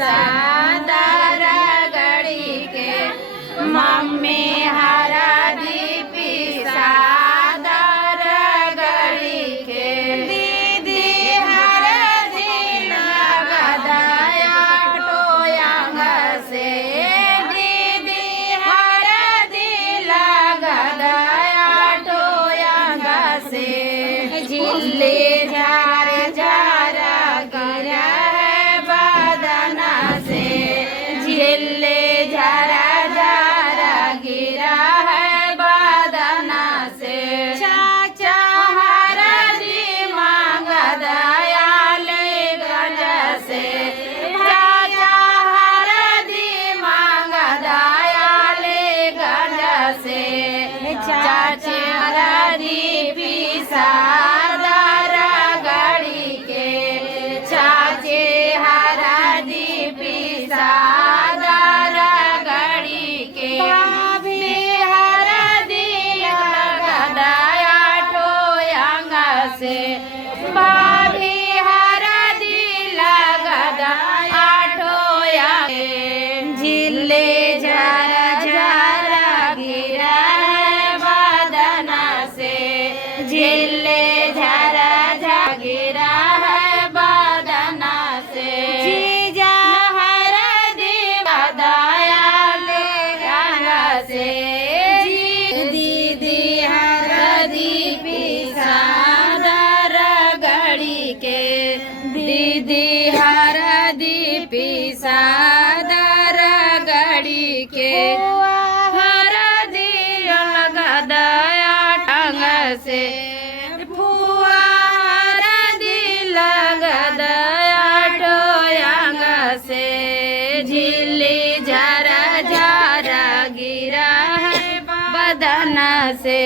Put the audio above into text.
सादर गड़ी के मम्मी हरदी सादर गड़ी के दीदी हरदी लगदया टोयंग से दीदी हरदी लगदया टोयंग से झिल्ली झार झार गिरा है बदन से झिल्ली झार झार गिरा है बदन से चाचा हरदी मांग दयाल गज से चाचा हरदी मांग दयाल गज से चाचे हरदी सादर गड़ी के चाचे हरदी सादर गड़ी के भाभी हरदी लगदया टोयंग से भाभी हरदी लगदया टोयंग झिल्ले झर झर गिरा है बदन से झिल्ले झर झर गिरा है बदन से जीजा हरदी दयाल रंग से दीदी हरदी सादर गड़ी के दीदी हरदी सादर गड़ी के हरदी लगदया टंग से फुआ हरदी लगदया टोयंग से झिल्ली झर झर गिरा है बदन से